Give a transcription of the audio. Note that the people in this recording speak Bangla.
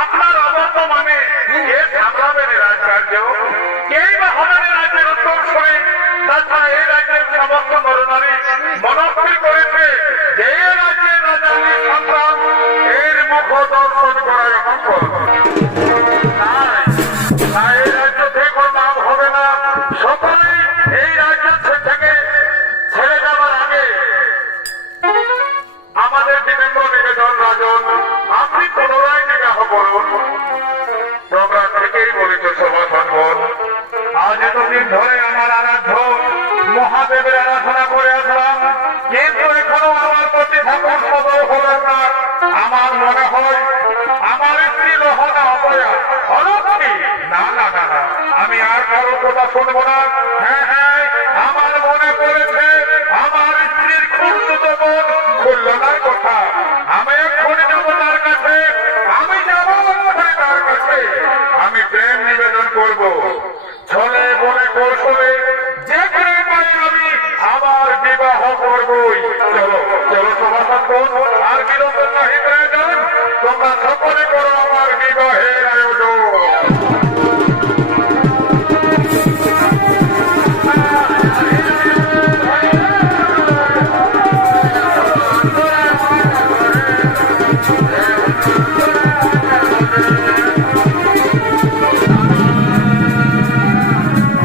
আপনার অবর্তমানে মানে সামলাবেন রাজকার্য কেই বা রাজ্যের উত্তম শুনে তাছাড়া এই রাজ্যের সমস্ত নরনারী মনস্থির করেছে যে রাজ্যের রাজালী সন্তান এর মুখ দর্শন করার সম্ভব তাই তোমরা থেকেই বলিত সমাধান হন আজ এতদিন ধরে আমার আরাধ্য মহাদেবের আরাধনা করে আসলাম। কিন্তু এখনও আমার প্রতি ঠাকুর সদর হলেন না। আমার মনে হয় আমার স্ত্রী লোহনা অপয়া। অলক্ষী না না না। আমি আর কারও কথা শুনব না। হ্যাঁ আমি